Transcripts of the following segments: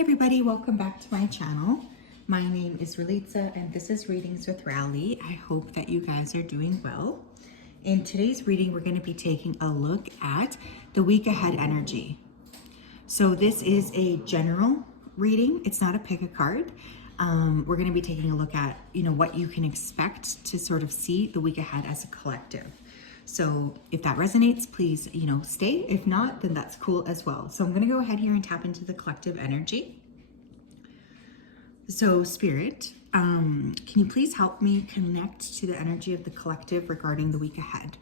everybody, welcome back to my channel. My name is Ralitza and this is Readings with Rally. I hope that you guys are doing well. In today's reading, we're going to be taking a look at the week ahead energy. So this is a general reading. It's not a pick a card. We're going to be taking a look at, what you can expect to sort of see the week ahead as a collective. So if that resonates, please, stay. If not, then that's cool as well. So I'm going to go ahead here and tap into the collective energy. So Spirit, can you please help me connect to the energy of the collective regarding the week ahead?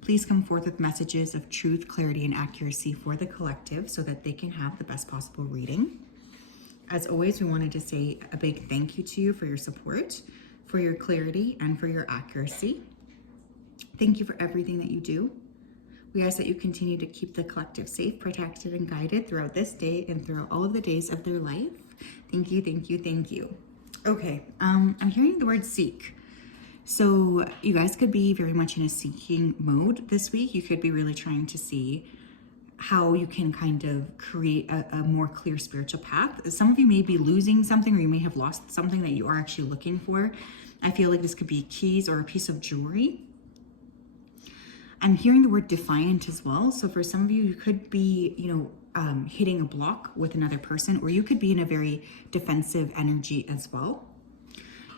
Please come forth with messages of truth, clarity, and accuracy for the collective so that they can have the best possible reading. As always, we wanted to say a big thank you to you for your support, for your clarity, and for your accuracy. Thank you for everything that you do. We ask that you continue to keep the collective safe, protected, and guided throughout this day and throughout all of the days of their life. Thank you, thank you, thank you. Okay, I'm hearing the word seek. So you guys could be very much in a seeking mode this week. You could be really trying to see how you can kind of create a more clear spiritual path. Some of you may be losing something, or you may have lost something that you are actually looking for. I feel like this could be keys or a piece of jewelry. I'm hearing the word defiant as well. So for some of you, you could be, hitting a block with another person, or you could be in a very defensive energy as well.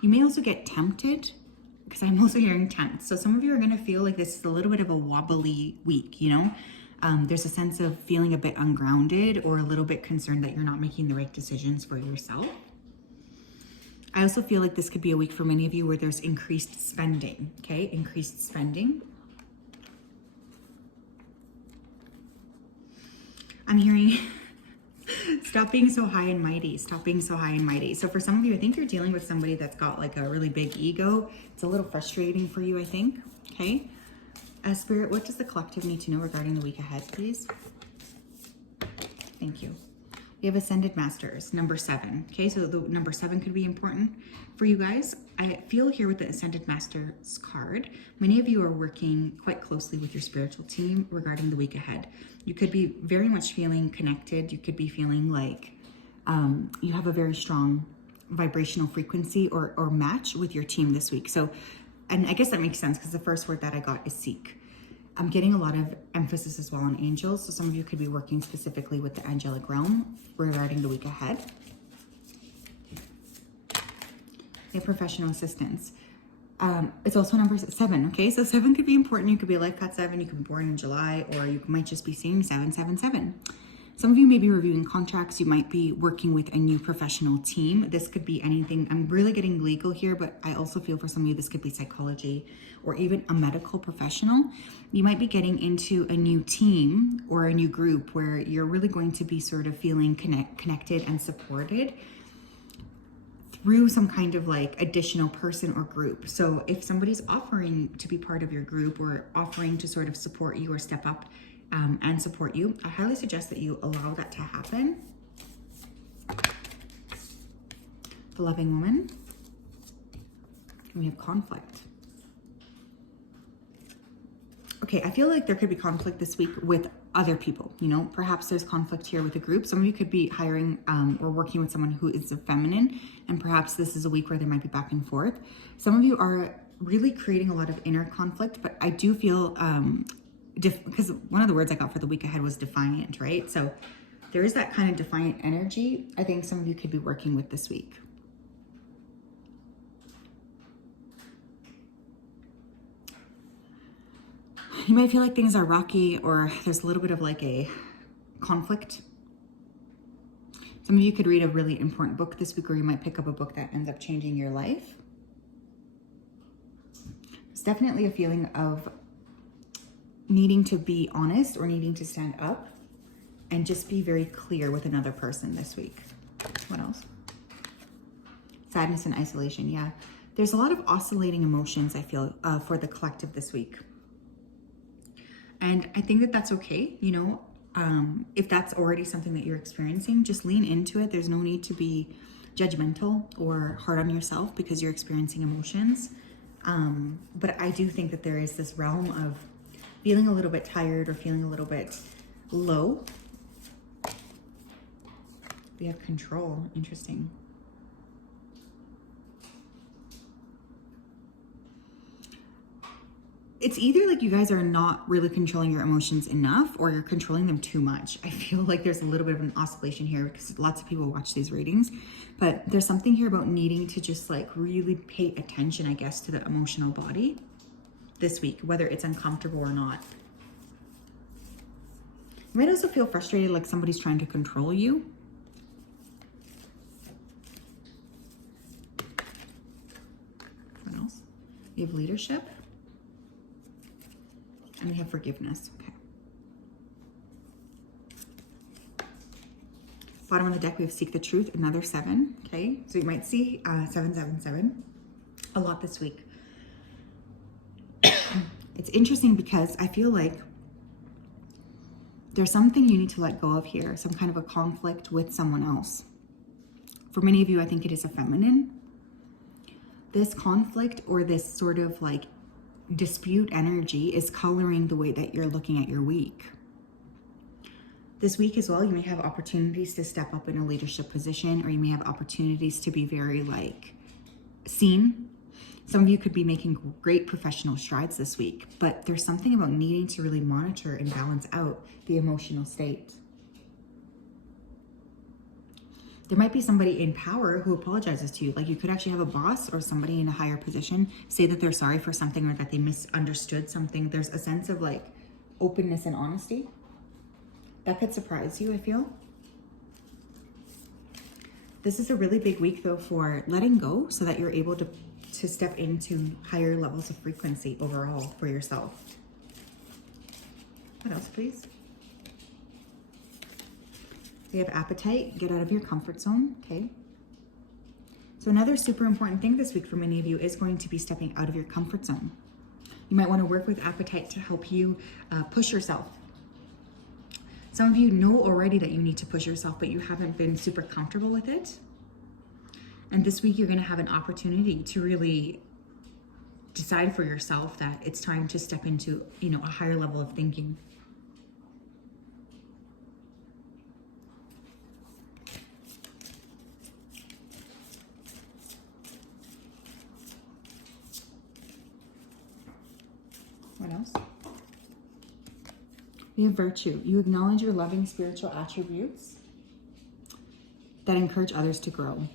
You may also get tempted, because I'm also hearing tense. So some of you are going to feel like this is a little bit of a wobbly week, There's a sense of feeling a bit ungrounded or a little bit concerned that you're not making the right decisions for yourself. I also feel like this could be a week for many of you where there's increased spending, okay? Increased spending. I'm hearing, stop being so high and mighty, stop being so high and mighty. So for some of you, I think you're dealing with somebody that's got like a really big ego. It's a little frustrating for you, I think, okay? Spirit, what does the collective need to know regarding the week ahead, please? Thank you. We have Ascended Masters, number 7. Okay, so the number 7 could be important for you guys. I feel here with the Ascended Masters card, many of you are working quite closely with your spiritual team regarding the week ahead. You could be very much feeling connected. You could be feeling like you have a very strong vibrational frequency or match with your team this week. So, and I guess that makes sense because the first word that I got is seek. I'm getting a lot of emphasis as well on angels. So some of you could be working specifically with the angelic realm regarding the week ahead. Yeah, professional assistance. It's also number 7, okay? So 7 could be important. You could be a life path 7. You could be born in July, or you might just be seeing 777. Some of you may be reviewing contracts. You might be working with a new professional team. This could be anything. I'm really getting legal here, but I also feel for some of you, this could be psychology or even a medical professional. You might be getting into a new team or a new group where you're really going to be sort of feeling connected and supported through some kind of like additional person or group. So if somebody's offering to be part of your group or offering to sort of support you or step up and support you, I highly suggest that you allow that to happen. The Loving Woman. And we have conflict. Okay, I feel like there could be conflict this week with other people, perhaps there's conflict here with a group. Some of you could be hiring or working with someone who is a feminine, and perhaps this is a week where there might be back and forth. Some of you are really creating a lot of inner conflict, but I do feel, because one of the words I got for the week ahead was defiant, right? So there is that kind of defiant energy I think some of you could be working with this week. You might feel like things are rocky or there's a little bit of like a conflict. Some of you could read a really important book this week, or you might pick up a book that ends up changing your life. It's definitely a feeling of needing to be honest or needing to stand up and just be very clear with another person this week. What else? Sadness and isolation, yeah. There's a lot of oscillating emotions, I feel, for the collective this week. And I think that that's okay, if that's already something that you're experiencing, just lean into it. There's no need to be judgmental or hard on yourself because you're experiencing emotions. But I do think that there is this realm of feeling a little bit tired or feeling a little bit low We have control. Interesting. It's either like you guys are not really controlling your emotions enough or you're controlling them too much. I feel like there's a little bit of an oscillation here because lots of people watch these readings, but there's something here about needing to just like really pay attention, I guess, to the emotional body this week, whether it's uncomfortable or not. You might also feel frustrated, like somebody's trying to control you. What else? We have leadership. And we have forgiveness. Okay. Bottom of the deck, we have Seek the Truth, another 7. Okay. So you might see 777 a lot this week. It's interesting because I feel like there's something you need to let go of here, some kind of a conflict with someone else. For many of you, I think it is a feminine. This conflict or this sort of like dispute energy is coloring the way that you're looking at your week. This week as well, you may have opportunities to step up in a leadership position, or you may have opportunities to be very like seen. Some of you could be making great professional strides this week, but there's something about needing to really monitor and balance out the emotional state. There might be somebody in power who apologizes to you. Like you could actually have a boss or somebody in a higher position say that they're sorry for something or that they misunderstood something. There's a sense of like openness and honesty. That could surprise you, I feel. This is a really big week though for letting go so that you're able to step into higher levels of frequency overall for yourself. What else, please? We have appetite, get out of your comfort zone, okay? So another super important thing this week for many of you is going to be stepping out of your comfort zone. You might want to work with appetite to help you push yourself. Some of you know already that you need to push yourself, but you haven't been super comfortable with it. And this week you're going to have an opportunity to really decide for yourself that it's time to step into, a higher level of thinking. What else? We have virtue. You acknowledge your loving spiritual attributes that encourage others to grow.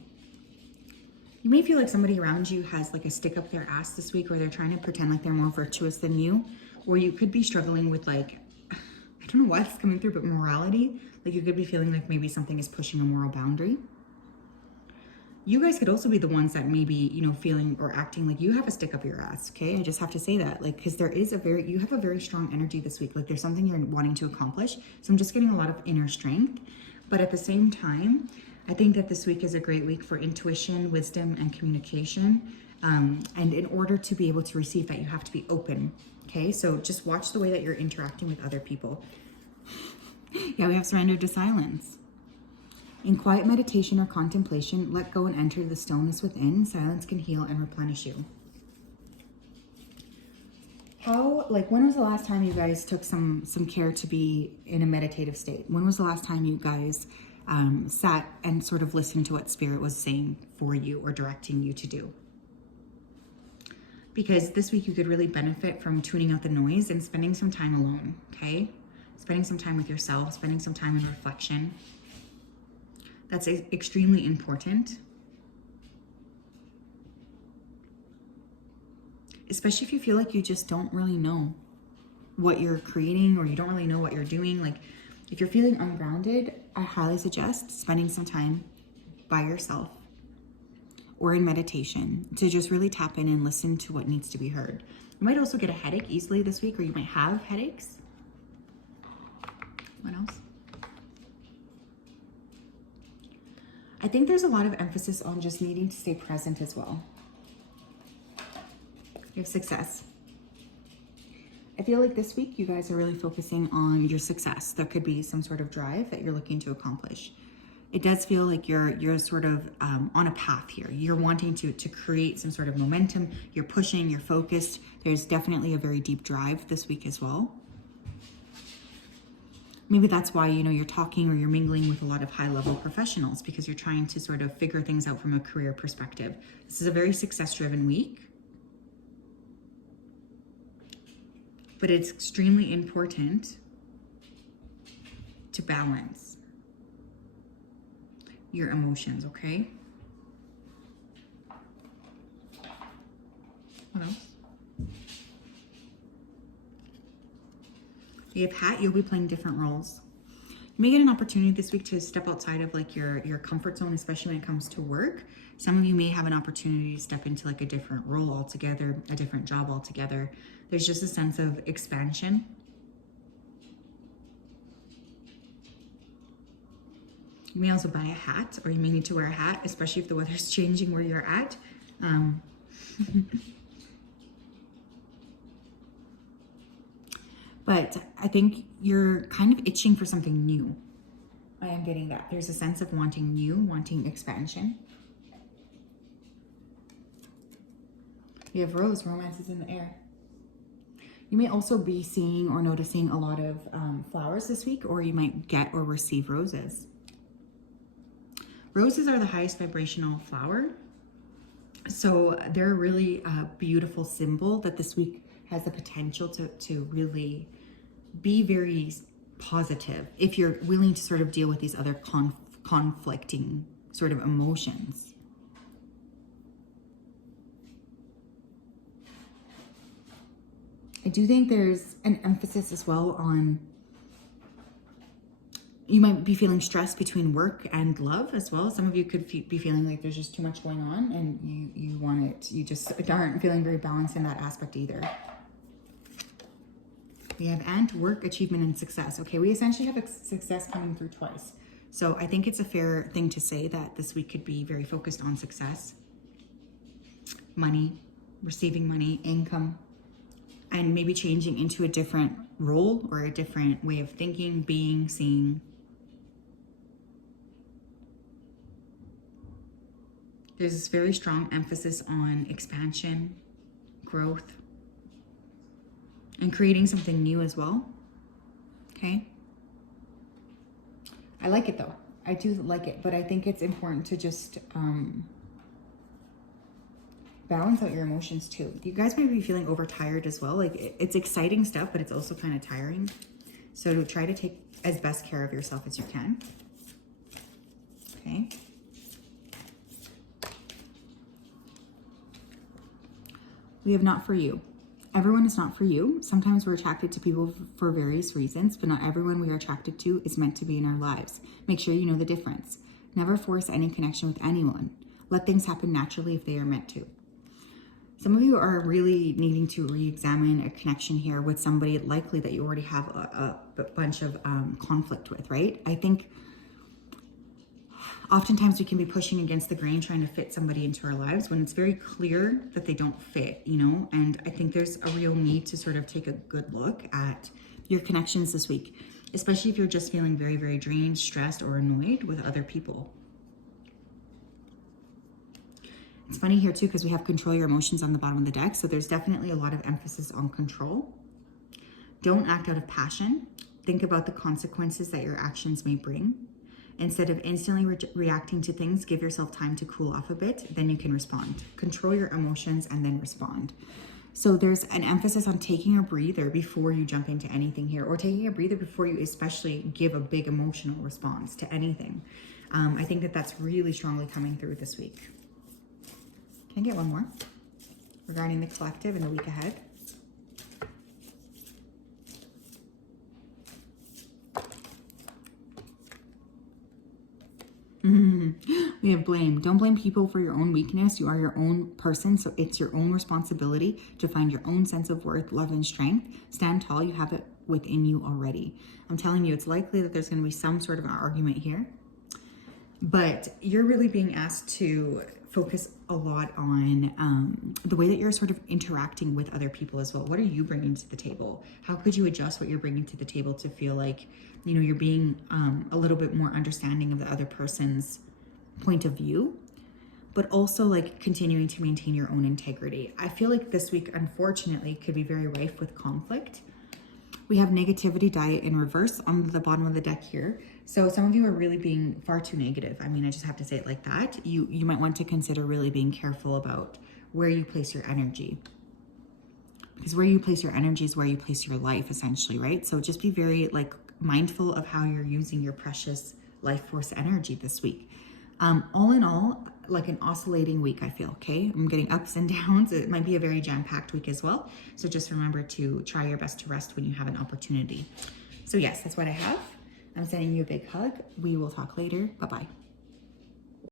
You may feel like somebody around you has like a stick up their ass this week, or they're trying to pretend like they're more virtuous than you, or you could be struggling with like, I don't know why it's coming through, but morality. Like you could be feeling like maybe something is pushing a moral boundary. You guys could also be the ones that maybe, feeling or acting like you have a stick up your ass, okay? I just have to say that, like, because you have a very strong energy this week. Like there's something you're wanting to accomplish. So I'm just getting a lot of inner strength. But at the same time, I think that this week is a great week for intuition, wisdom, and communication. And in order to be able to receive that, you have to be open, okay? So just watch the way that you're interacting with other people. Yeah, we have surrendered to silence. In quiet meditation or contemplation, let go and enter the stillness within. Silence can heal and replenish you. When was the last time you guys took some care to be in a meditative state? When was the last time you guys sat and sort of listened to what Spirit was saying for you or directing you to do? Because this week you could really benefit from tuning out the noise and spending some time alone, okay? Spending some time with yourself, spending some time in reflection. That's extremely important. Especially if you feel like you just don't really know what you're creating, or you don't really know what you're doing. Like if you're feeling ungrounded, I highly suggest spending some time by yourself or in meditation to just really tap in and listen to what needs to be heard. You might also get a headache easily this week, or you might have headaches. What else? I think there's a lot of emphasis on just needing to stay present as well. You have success. I feel like this week you guys are really focusing on your success. There could be some sort of drive that you're looking to accomplish. It does feel like you're sort of on a path here. You're wanting to create some sort of momentum. You're pushing, you're focused. There's definitely a very deep drive this week as well. Maybe that's why, you know, you're talking or you're mingling with a lot of high-level professionals, because you're trying to sort of figure things out from a career perspective. This is a very success-driven week, but it's extremely important to balance your emotions, okay? What else? You have hat, you'll be playing different roles. You may get an opportunity this week to step outside of like your comfort zone, especially when it comes to work. Some of you may have an opportunity to step into like a different role altogether, a different job altogether. There's just a sense of expansion. You may also buy a hat, or you may need to wear a hat, especially if the weather's changing where you're at. But I think you're kind of itching for something new. I am getting that. There's a sense of wanting new, wanting expansion. You have rose, romance is in the air. You may also be seeing or noticing a lot of flowers this week, or you might get or receive roses. Roses are the highest vibrational flower. So they're really a beautiful symbol that this week has the potential to really be very positive if you're willing to sort of deal with these other conflicting sort of emotions. I do think there's an emphasis as well on, you might be feeling stressed between work and love as well. Some of you could be feeling like there's just too much going on and you want it, you just aren't feeling very balanced in that aspect either. We have and work, achievement, and success. Okay, we essentially have success coming through twice. So I think it's a fair thing to say that this week could be very focused on success, money, receiving money, income, and maybe changing into a different role or a different way of thinking, being, seeing. There's this very strong emphasis on expansion, growth, and creating something new as well. Okay. I like it though. I do like it, but I think it's important to just balance out your emotions too. You guys might be feeling overtired as well. Like it's exciting stuff, but it's also kind of tiring. So try to take as best care of yourself as you can. Okay. We have not for you. Everyone is not for you. Sometimes we're attracted to people for various reasons, but not everyone we are attracted to is meant to be in our lives. Make sure you know the difference. Never force any connection with anyone. Let things happen naturally if they are meant to. Some of you are really needing to re-examine a connection here with somebody likely that you already have a bunch of conflict with, right? I think oftentimes we can be pushing against the grain, trying to fit somebody into our lives when it's very clear that they don't fit, you know? And I think there's a real need to sort of take a good look at your connections this week, especially if you're just feeling very, very drained, stressed, or annoyed with other people. It's funny here too, because we have control your emotions on the bottom of the deck. So there's definitely a lot of emphasis on control. Don't act out of passion. Think about the consequences that your actions may bring. Instead of instantly reacting to things, give yourself time to cool off a bit, then you can respond. Control your emotions and then respond. So there's an emphasis on taking a breather before you jump into anything here, or taking a breather before you especially give a big emotional response to anything. I think that that's really strongly coming through this week. Can I get one more regarding the collective and the week ahead? We have blame. Don't blame people for your own weakness. You are your own person, so it's your own responsibility to find your own sense of worth, love, and strength. Stand tall. You have it within you already. I'm telling you, it's likely that there's going to be some sort of an argument here, but you're really being asked to focus a lot on the way that you're sort of interacting with other people as well. What are you bringing to the table? How could you adjust what you're bringing to the table to feel like, you know, you're being a little bit more understanding of the other person's point of view, but also like continuing to maintain your own integrity. I feel like this week, unfortunately, could be very rife with conflict. We have negativity diet in reverse on the bottom of the deck here. So some of you are really being far too negative. I mean, I just have to say it like that. You might want to consider really being careful about where you place your energy. Because where you place your energy is where you place your life, essentially, right? So just be very like mindful of how you're using your precious life force energy this week. All in all, like an oscillating week, I feel, okay? I'm getting ups and downs. It might be a very jam-packed week as well. So just remember to try your best to rest when you have an opportunity. So yes, that's what I have. I'm sending you a big hug. We will talk later. Bye-bye.